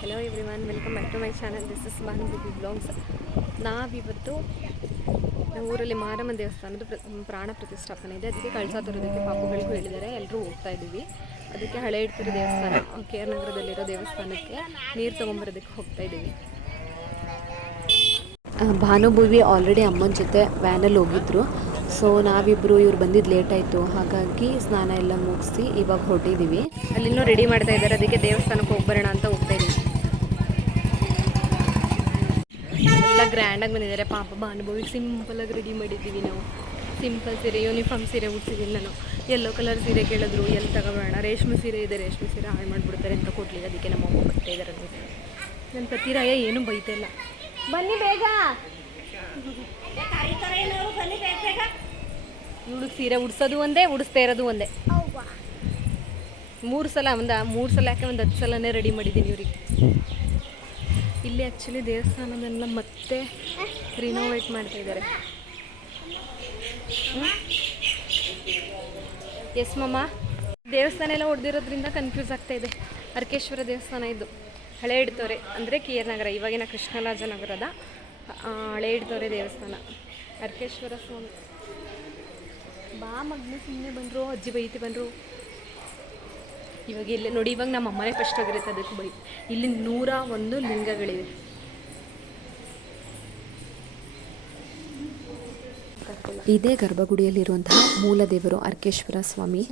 Hello every one welcome back to my channel this is Bhanubhuti blogs ನಾವಿವತ್ತು ನಮ್ಮ ಊರಲ್ಲಿ ಮಾರಮ್ಮ ದೇವಸ್ಥಾನದ ಪ್ರ- ಪ್ರಾಣ ಪ್ರತಿಷ್ಠಾಪನೆ ಇದೆ. ಅದಕ್ಕೆ ಕಳಸ ತರೋದಕ್ಕೆ ಪಾಪಗಳಿಗೂ ಹೇಳಿದ್ದಾರೆ. ಎಲ್ಲರೂ ಹೋಗ್ತಾ ಇದ್ದೀವಿ. ಅದಕ್ಕೆ ಹಳೆ ಇಡ್ತಿರೋ ದೇವಸ್ಥಾನ ಕೆ ಆರ್ ನಗರದಲ್ಲಿರೋ ದೇವಸ್ಥಾನಕ್ಕೆ ನೀರು ತೊಗೊಂಬರೋದಕ್ಕೆ ಹೋಗ್ತಾ ಇದ್ದೀವಿ. ಭಾನುಭೂವಿ ಆಲ್ರೆಡಿ ಅಮ್ಮನ ಜೊತೆ ವ್ಯಾನಲ್ಲಿ ಹೋಗಿದ್ರು. ಸೊ ನಾವಿಬ್ರು ಇವ್ರು ಬಂದಿದ್ದು ಲೇಟ್ ಆಯ್ತು. ಹಾಗಾಗಿ ಸ್ನಾನ ಎಲ್ಲ ಮುಗಿಸಿ ಇವಾಗ ಹೊರಟಿದೀವಿ. ಅಲ್ಲಿನೂ ರೆಡಿ ಮಾಡ್ತಾ ಇದ್ದಾರೆ ಅದಕ್ಕೆ ದೇವಸ್ಥಾನಕ್ಕೆ ಹೋಗ್ಬರೋಣ ಅಂತ ಹೋಗ್ತಾ ಇದ್ದೀವಿ ಎಲ್ಲ ಗ್ರ್ಯಾಂಡಾಗಿ ಬಂದಿದ್ದಾರೆ. ಪಾಪ ಅನುಭವಿ ಸಿಂಪಲ್ ಆಗಿ ರೆಡಿ ಮಾಡಿದ್ದೀವಿ ನಾವು. ಸಿಂಪಲ್ ಸೀರೆ ಯೂನಿಫಾರ್ಮ್ ಸೀರೆ ಉಡ್ಸಿದ್ದೀನಿ ನಾನು. ಯೆಲ್ಲೋ ಕಲರ್ ಸೀರೆ ಕೇಳಿದ್ರು, ಎಲ್ಲಿ ತಗೋಬೇಡ. ರೇಷ್ಮೆ ಸೀರೆ ಇದೆ, ರೇಷ್ಮೆ ಸೀರೆ ಹಾಳು ಮಾಡಿಬಿಡ್ತಾರೆ ಅಂತ ಕೊಡಲಿಲ್ಲ ಅದಕ್ಕೆ ನಮ್ಮ ಅಮ್ಮ ಬರ್ತಾ ಇದ್ದಾರೆ ನನ್ನ ಪತಿರಾಯ ಏನೂ ಬೈತಾ ಇಲ್ಲ. ಬನ್ನಿ ಬೇಗ. ಇವಳಿಗೆ ಸೀರೆ ಉಡ್ಸೋದು ಒಂದೇ ಉಡಿಸ್ತಾ ಇರೋದು ಒಂದೇ. ಮೂರು ಸಲ ಒಂದ ಮೂರು ಸಲ ಯಾಕೆ ಒಂದು ಹತ್ತು ಸಲನೇ ರೆಡಿ ಮಾಡಿದ್ದೀನಿ ಇವ್ರಿಗೆ. ಇಲ್ಲಿ ಆ್ಯಕ್ಚುಲಿ ದೇವಸ್ಥಾನದನ್ನ ಮತ್ತೆ ರಿನೋವೇಟ್ ಮಾಡ್ತಾ ಇದ್ದಾರೆ. ಎಸ್ ಮಮ್ಮ ದೇವಸ್ಥಾನ ಎಲ್ಲ ಹೊಡೆದಿರೋದ್ರಿಂದ ಕನ್ಫ್ಯೂಸ್ ಆಗ್ತಾ ಇದೆ. ಅರ್ಕೇಶ್ವರ ದೇವಸ್ಥಾನ ಇದು. ಹಳೆ ಇಡ್ತೋರೆ ಅಂದರೆ ಕೆ ಆರ್ ನಗರ ಇವಾಗಿನ ಕೃಷ್ಣರಾಜನಗರದ ಹಳೆ ಇಡ್ತೋರೆ ದೇವಸ್ಥಾನ. ಅರ್ಕೇಶ್ವರ ಸ್ವಾಮಿ. ಬಾ ಮಗ್ನ ಸುಮ್ಮನೆ ಬಂದರು ಅಜ್ಜಿ ಬೈತಿ ಬಂದರು. ಇವಾಗ ಇಲ್ಲೇ ನೋಡಿ ಇವಾಗ ನಮ್ಮ ಅಮ್ಮನೇ ಫಸ್ಟ್ ಆಗಿರುತ್ತೆ ಅದಕ್ಕೆ ಬೈ. ಇಲ್ಲಿ ನೂರ ಒಂದು ಲಿಂಗಗಳಿವೆ. ಇದೇ ಗರ್ಭಗುಡಿಯಲ್ಲಿರುವಂತಹ ಮೂಲ ದೇವರು ಅರ್ಕೇಶ್ವರ ಸ್ವಾಮಿ.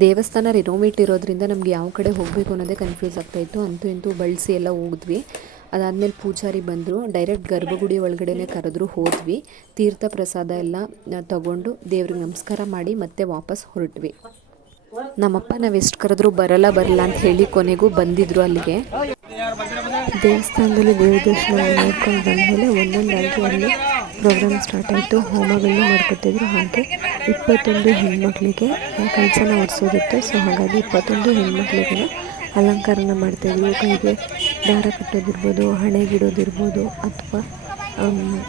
ದೇವಸ್ಥಾನ ರಿನೋವೇಟ್ ಇರೋದ್ರಿಂದ ನಮ್ಗೆ ಯಾವ ಕಡೆ ಹೋಗ್ಬೇಕು ಅನ್ನೋದೇ ಕನ್ಫ್ಯೂಸ್ ಆಗ್ತಾ ಇತ್ತು. ಅಂತೂ ಇಂತೂ ಬಳಸಿ ಎಲ್ಲ ಹೋಗಿದ್ವಿ. ಅದಾದಮೇಲೆ ಪೂಜಾರಿ ಬಂದರು ಡೈರೆಕ್ಟ್ ಗರ್ಭಗುಡಿ ಒಳಗಡೆನೆ ಕರೆದ್ರು, ಹೋದ್ವಿ. ತೀರ್ಥ ಪ್ರಸಾದ ಎಲ್ಲ ತಗೊಂಡು ದೇವ್ರಿಗೆ ನಮಸ್ಕಾರ ಮಾಡಿ ಮತ್ತೆ ವಾಪಸ್ ಹೊರಟ್ವಿ. ನಮ್ಮಪ್ಪ, ನಾವು ಎಷ್ಟು ಕರೆದ್ರು ಬರಲ್ಲ ಬರಲ್ಲ ಅಂತ ಹೇಳಿ ಕೊನೆಗೂ ಬಂದಿದ್ರು ಅಲ್ಲಿಗೆ. ದೇವಸ್ಥಾನದಲ್ಲಿ ದೇವ ದರ್ಶನ ಮಾಡ್ಕೊಂಡು ಬಂದಮೇಲೆ ಒಂದೊಂದಾಗಿ ಅಲ್ಲಿ ಪ್ರೋಗ್ರಾಮ್ ಸ್ಟಾರ್ಟ್ ಆಯಿತು. ಹೋಮಗಳನ್ನ ಮಾಡ್ಕೊತಿದ್ರು. ಹಾಗೆ ಇಪ್ಪತ್ತೊಂದು ಹೆಣ್ಮಕ್ಳಿಗೆ ಕೆಲಸನ ಹೊಡ್ಸೋದಿತ್ತು ಸೊ ಹಾಗಾಗಿ ಇಪ್ಪತ್ತೊಂದು ಹೆಣ್ಮಕ್ಳಿಗೆ ಅಲಂಕಾರನ ಮಾಡ್ತಾಯಿದ್ರು ಕೈಗೆ ದಾರ ಕಟ್ಟೋದಿರ್ಬೋದು ಹಣೆಗಿಡೋದಿರ್ಬೋದು ಅಥವಾ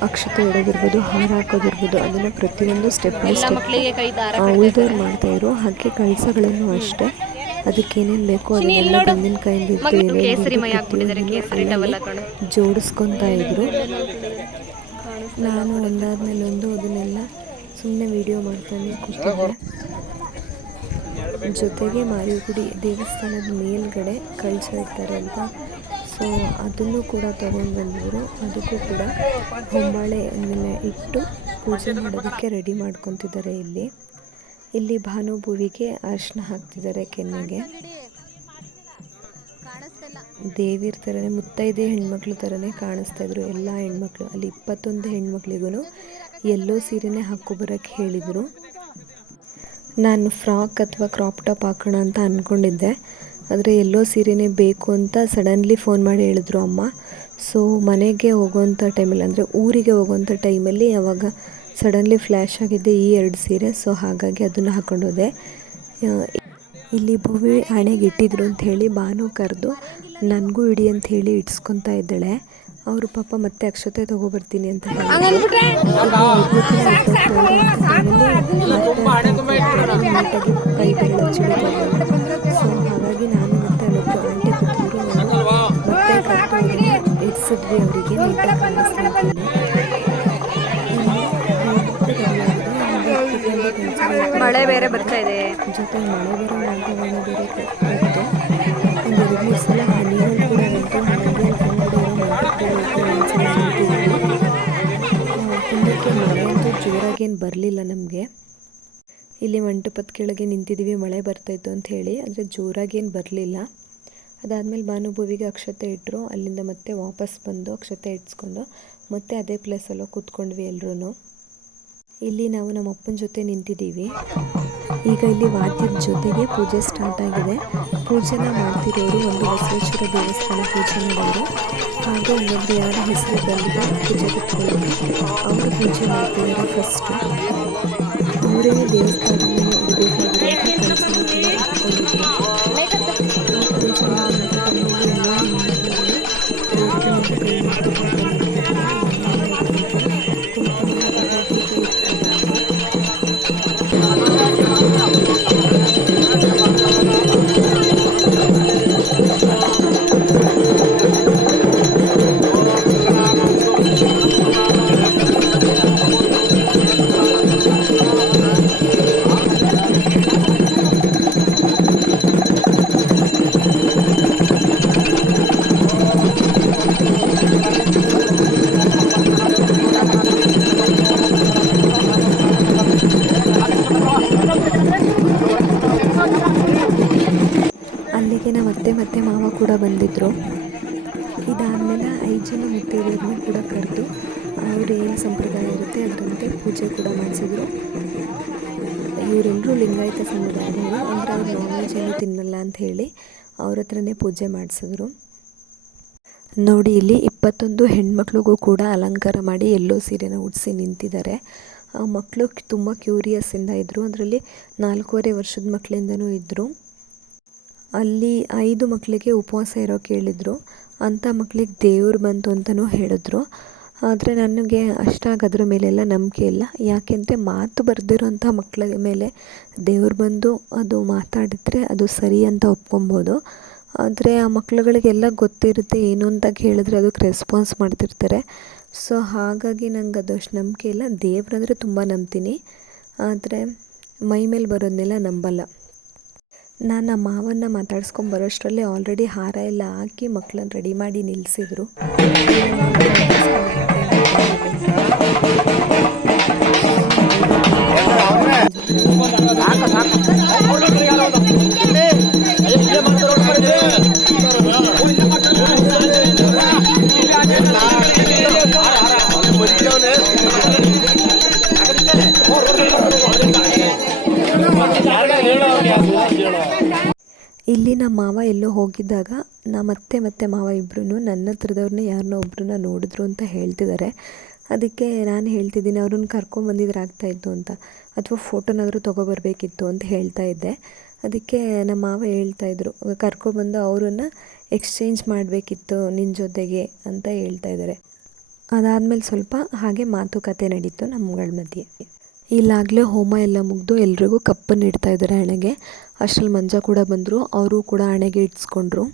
ಅಕ್ಷತೆ ಇಡೋದಿರ್ಬೋದು ಹಾರ ಹಾಕೋದಿರ್ಬೋದು ಅದನ್ನು ಪ್ರತಿಯೊಂದು ಸ್ಟೆಪ್ ಬೈ ಸ್ಟೆಪ್ ಉಳಿದವ್ರು ಕೈ ಇದ್ರು ಹಾಗೆ ಕಳಸಗಳನ್ನು ಅಷ್ಟೇ. ಅದಕ್ಕೆ ಏನೇನು ಬೇಕೋ ಅದನ್ನೆಲ್ಲ ಬಂದಿನ ಕೈಯಿಂದ ಜೋಡಿಸ್ಕೊತಾ ಇದ್ರು. ನಾನು ಒಂದಾದ್ಮೇಲೆ ಒಂದು ಅದನ್ನೆಲ್ಲ ಸುಮ್ಮನೆ ವಿಡಿಯೋ ಮಾಡ್ತಾನೆ ಕೂತಿದ್ದೆ ಜೊತೆಗೆ ಮಾರಿಗುಡಿ ದೇವಸ್ಥಾನದ ಮೇಲ್ಗಡೆ ಕಳಸ ಇರ್ತಾರೆ ಅಂತ ಸೊ ಅದನ್ನು ಕೂಡ ತೊಗೊಂಡು ಬಂದಿದ್ರು ಅದಕ್ಕೂ ಕೂಡ ಹೊಂಬಾಳೆ ಮೇಲೆ ಇಟ್ಟು ಪೂಜೆ ಮಾಡೋದಕ್ಕೆ ರೆಡಿ ಮಾಡ್ಕೊತಿದ್ದಾರೆ ಇಲ್ಲಿ. ಇಲ್ಲಿ ಭಾನುಭುವಿಗೆ ಅರ್ಶನ ಹಾಕ್ತಿದ್ದಾರೆ ಕೆನ್ನೆಗೆ. ದೇವಿರ ಥರನೇ ಮುತ್ತೈದೆ ಹೆಣ್ಮಕ್ಳು ಥರನೇ ಕಾಣಿಸ್ತಾ ಇದ್ರು. ಎಲ್ಲ ಹೆಣ್ಮಕ್ಳು, ಅಲ್ಲಿ ಇಪ್ಪತ್ತೊಂದು ಹೆಣ್ಮಕ್ಳಿಗೂ ಎಲ್ಲೋ ಸೀರೆನೇ ಹಾಕ್ಕೊಬರಕ್ಕೆ ಹೇಳಿದರು. ನಾನು ಫ್ರಾಕ್ ಅಥವಾ ಕ್ರಾಪ್ ಟಾಪ್ ಹಾಕೋಣ ಅಂತ ಅಂದ್ಕೊಂಡಿದ್ದೆ ಆದರೆ ಎಲ್ಲೋ ಸೀರೆನೇ ಬೇಕು ಅಂತ ಸಡನ್ಲಿ ಫೋನ್ ಮಾಡಿ ಹೇಳಿದ್ರು ಅಮ್ಮ ಸೊ ಮನೆಗೆ ಹೋಗೋವಂಥ ಟೈಮಲ್ಲಿ ಅಂದರೆ ಊರಿಗೆ ಹೋಗೋವಂಥ ಟೈಮಲ್ಲಿ ಅವಾಗ ಸಡನ್ಲಿ ಫ್ಲ್ಯಾಶ್ ಆಗಿದ್ದೆ ಈ ಎರಡು ಸೀರೆ ಸೊ ಹಾಗಾಗಿ ಅದನ್ನು ಹಾಕೊಂಡೋದೆ ಇಲ್ಲಿ ಭೂಮಿ ಹಣೆಗೆ ಇಟ್ಟಿದ್ರು ಅಂತ ಹೇಳಿ ಬಾನು ಕರೆದು ನನಗೂ ಇಡಿ ಅಂತ ಹೇಳಿ ಇಡ್ಸ್ಕೊತಾ ಇದ್ದಾಳೆ ಅವರು ಪಾಪ ಮತ್ತೆ ಅಕ್ಷತೆ ತಗೊಬರ್ತೀನಿ ಅಂತ ಹೇಳಿದ್ರು ಅವರಿಗೆ ಮಳೆ ಬೇರೆ ಬರ್ತಾ ಇದೆ. ಜೊತೆ ಮಳೆ ಬರೋ ವಾತಾವರಣ ಬೇರೆ ಇತ್ತು. ಮೂರು ಸಲ ಹನಿಗಳು ಕೂಡ ಬಂತು ಮುಂದಕ್ಕೆ ಮಳೆ ಅಂತೂ ಜೋರಾಗೇನು ಬರಲಿಲ್ಲ ನಮಗೆ. ಇಲ್ಲಿ ಮಂಟಪದ ಕೆಳಗೆ ನಿಂತಿದ್ದೀವಿ ಮಳೆ ಬರ್ತಾಯಿತ್ತು ಅಂತ ಹೇಳಿ ಆದರೆ ಜೋರಾಗೇನು ಬರಲಿಲ್ಲ. ಅದಾದಮೇಲೆ ಭಾನುಭೂವಿಗೆ ಅಕ್ಷತೆ ಇಟ್ಟರು ಅಲ್ಲಿಂದ ಮತ್ತೆ ವಾಪಸ್ ಬಂದು ಅಕ್ಷತೆ ಇಟ್ಸ್ಕೊಂಡು ಮತ್ತೆ ಅದೇ ಪ್ಲೇಸಲ್ಲೋ ಕೂತ್ಕೊಂಡ್ವಿ ಎಲ್ಲರೂ ಇಲ್ಲಿ ನಾವು ನಮ್ಮ ಅಪ್ಪನ ಜೊತೆ ನಿಂತಿದ್ದೀವಿ. ಈಗ ಇಲ್ಲಿ ವಾದ್ಯದ ಜೊತೆಗೆ ಪೂಜೆ ಸ್ಟಾರ್ಟ್ ಆಗಿದೆ. ಪೂಜೆನ ಮಾಡ್ತಿರೋರು ಒಂದು ಬಸವೇಶ್ವರ ದೇವಸ್ಥಾನ ಪೂಜೆ ಮಾಡೋರು. ಹಾಗೆ ಇನ್ನೊಬ್ರು ಯಾರ ಹೆಸರು ಬಂದಿದೆ ಪೂಜೆ ಕುತ್ಕೊಳ್ಳೋದು ಅವರು ಪೂಜೆ ಮಾಡ್ತಿದ್ದಾರೆ ಫಸ್ಟು ಅವರೇ ದೇವಸ್ಥಾನದಲ್ಲಿ ಅತ್ತೆ ಮತ್ತು ಮಾವ ಕೂಡ ಬಂದಿದ್ದರು ಇದಾದಮೇಲೆ ಐದು ಜನ ಮುತ್ತೈದೆಯರನ್ನು ಕೂಡ ಕರೆದು ಅವ್ರು ಏನು ಸಂಪ್ರದಾಯ ಇರುತ್ತೆ ಅದರಂತೆ ಪೂಜೆ ಕೂಡ ಮಾಡಿಸಿದ್ರು. ಇವರೆಲ್ಲರೂ ಲಿಂಗಾಯತ ಸಮುದಾಯದವರು, ಅಂದರೆ ಅವ್ರು ನಾನ್ ವೆಜ್ ಏನು ತಿನ್ನಲ್ಲ ಅಂತ ಹೇಳಿ ಅವ್ರ ಹತ್ರನೇ ಪೂಜೆ ಮಾಡಿಸಿದ್ರು. ನೋಡಿ, ಇಲ್ಲಿ ಇಪ್ಪತ್ತೊಂದು ಹೆಣ್ಮಕ್ಳಿಗೂ ಕೂಡ ಅಲಂಕಾರ ಮಾಡಿ ಎಲ್ಲೋ ಸೀರೆನ ಉಡಿಸಿ ನಿಂತಿದ್ದಾರೆ. ಮಕ್ಕಳು ತುಂಬ ಕ್ಯೂರಿಯಸ್ಸಿಂದ ಇದ್ದರು ಅದರಲ್ಲಿ ನಾಲ್ಕೂವರೆ ವರ್ಷದ ಮಕ್ಕಳಿಂದನೂ ಇದ್ದರು ಅಲ್ಲಿ ಐದು ಮಕ್ಕಳಿಗೆ ಉಪವಾಸ ಇರೋಕೆ ಹೇಳಿದ್ರು ಅಂಥ ಮಕ್ಕಳಿಗೆ ದೇವ್ರು ಬಂತು ಅಂತಲೂ ಹೇಳಿದ್ರು. ಆದರೆ ನನಗೆ ಅಷ್ಟಾಗಿ ಅದ್ರ ಮೇಲೆಲ್ಲ ನಂಬಿಕೆ ಇಲ್ಲ. ಯಾಕೆಂದರೆ ಮಾತು ಬರೆದಿರೋಂಥ ಮಕ್ಕಳ ಮೇಲೆ ದೇವ್ರು ಬಂದು ಅದು ಮಾತಾಡಿದರೆ ಅದು ಸರಿ ಅಂತ ಒಪ್ಕೊಬೋದು. ಆದರೆ ಆ ಮಕ್ಳುಗಳಿಗೆಲ್ಲ ಗೊತ್ತಿರುತ್ತೆ ಏನು ಅಂತ ಕೇಳಿದ್ರೆ ಅದಕ್ಕೆ ರೆಸ್ಪಾನ್ಸ್ ಮಾಡ್ತಿರ್ತಾರೆ. ಸೊ ಹಾಗಾಗಿ ನಂಗೆ ಅದು ಅಷ್ಟು ನಂಬಿಕೆ ಇಲ್ಲ. ದೇವ್ರಂದರೆ ತುಂಬ ನಂಬ್ತೀನಿ. ಆದರೆ ಮೈ ಮೇಲೆ ಬರೋದನ್ನೆಲ್ಲ ನಂಬಲ್ಲ. ನಾನು ನಮ್ಮ ಮಾವನ್ನ ಮಾತಾಡ್ಸ್ಕೊಂಡು ಬರೋಷ್ಟರಲ್ಲಿ ಆಲ್ರೆಡಿ ಹಾರ ಎಲ್ಲ ಹಾಕಿ ಮಕ್ಕಳನ್ನ ರೆಡಿ ಮಾಡಿ ನಿಲ್ಲಿಸಿದ್ರು ನಮ್ಮ ಮಾವ ಎಲ್ಲೋ ಹೋಗಿದ್ದಾಗ ನಮ್ಮ ಅತ್ತೆ ಮತ್ತು ಮಾವ ಇಬ್ಬರೂ ನನ್ನ ಹತ್ರದವ್ರನ್ನ ಯಾರನ್ನೋ ಒಬ್ಬರನ್ನ ನೋಡಿದ್ರು ಅಂತ ಹೇಳ್ತಿದ್ದಾರೆ ಅದಕ್ಕೆ ನಾನು ಹೇಳ್ತಿದ್ದೀನಿ, ಅವ್ರನ್ನ ಕರ್ಕೊಂಬಂದಿದ್ರೆ ಆಗ್ತಾಯಿತ್ತು ಅಂತ ಅಥವಾ ಫೋಟೋನಾದರೂ ತೊಗೊಬರ್ಬೇಕಿತ್ತು ಅಂತ ಹೇಳ್ತಾ ಇದ್ದೆ. ಅದಕ್ಕೆ ನಮ್ಮ ಮಾವ ಹೇಳ್ತಾಯಿದ್ರು ಕರ್ಕೊಬಂದು ಅವರನ್ನು ಎಕ್ಸ್ಚೇಂಜ್ ಮಾಡಬೇಕಿತ್ತು ನಿನ್ನ ಜೊತೆಗೆ ಅಂತ ಹೇಳ್ತಾ ಇದ್ದಾರೆ ಅದಾದಮೇಲೆ ಸ್ವಲ್ಪ ಹಾಗೆ ಮಾತುಕತೆ ನಡೀತು ನಮ್ಮಗಳ ಮಧ್ಯೆ. ಇಲ್ಲಾಗಲೇ ಹೋಮ ಎಲ್ಲ ಮುಗಿದು ಎಲ್ರಿಗೂ ಕಪ್ಪನ್ನು ಇಡ್ತಾ ಇದ್ದಾರೆ ಹಣೆಗೆ. ಅಷ್ಟ್ರಲ್ಲಿ ಮಂಜ ಕೂಡ ಬಂದರು, ಅವರು ಕೂಡ ಹಣೆಗೆ ಇಡ್ಸ್ಕೊಂಡ್ರು.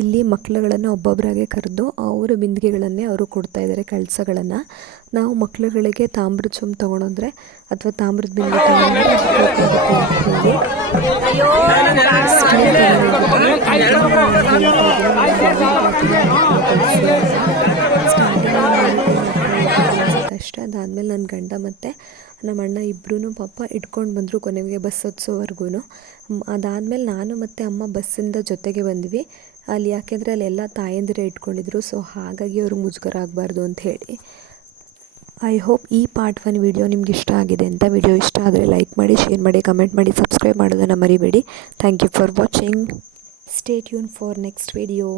ಇಲ್ಲಿ ಮಕ್ಕಳುಗಳನ್ನು ಒಬ್ಬೊಬ್ಬರಾಗೆ ಕರೆದು ಅವರ ಬಿಂದಿಗೆಗಳನ್ನೇ ಅವರು ಕೊಡ್ತಾ ಇದ್ದಾರೆ ಕಳಸಗಳನ್ನು ನಾವು ಮಕ್ಕಳುಗಳಿಗೆ ತಾಮ್ರದ ಚೊಂಬು ತೊಗೊಂಡೋದ್ರೆ ಅಥವಾ ತಾಮ್ರದ ಬಿಂದಿಗೆ ಅಷ್ಟೇ ಅದಾದಮೇಲೆ ನನ್ನ ಗಂಡ ಮತ್ತು ನಮ್ಮ ಅಣ್ಣ ಇಬ್ಬರೂ ಪಾಪ ಇಟ್ಕೊಂಡು ಬಂದರು ಕೊನೆಗೆ ಬಸ್ ಹತ್ಸೋವರೆಗೂ ಅದಾದಮೇಲೆ ನಾನು ಮತ್ತು ಅಮ್ಮ ಬಸ್ಸಿಂದ ಜೊತೆಗೆ ಬಂದ್ವಿ. ಅಲ್ಲಿ ಯಾಕೆಂದರೆ ಅಲ್ಲೆಲ್ಲ ತಾಯಂದಿರೇ ಇಟ್ಕೊಂಡಿದ್ರು. ಸೊ ಹಾಗಾಗಿ ಅವರು ಮುಜುಗರ ಆಗಬಾರ್ದು ಅಂತ ಹೇಳಿ. ಐ ಹೋಪ್ ಈ ಪಾರ್ಟ್ ಒನ್ ವಿಡಿಯೋ ನಿಮ್ಗೆ ಇಷ್ಟ ಆಗಿದೆ ಅಂತ. ವಿಡಿಯೋ ಇಷ್ಟ ಆದರೆ ಲೈಕ್ ಮಾಡಿ ಶೇರ್ ಮಾಡಿ ಕಮೆಂಟ್ ಮಾಡಿ ಸಬ್ಸ್ಕ್ರೈಬ್ ಮಾಡೋದನ್ನು ಮರಿಬೇಡಿ. Thank you for watching stay tuned for next video